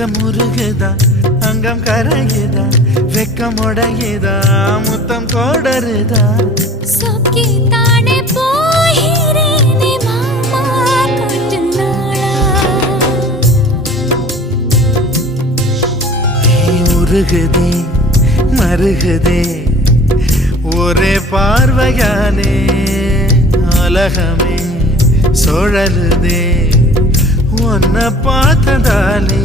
அங்கம் முருகுதா அங்கம் கரையுதா வெக்கம் உடையுதா முத்தம் கோடருதா சொக்கி தானே போகிறேனே மாமா கொஞ்ச நாளா உருகுதே மருகுதே ஒரே பார்வையாலே உலகமே சுழலுதே உன்னை பார்த்ததாலே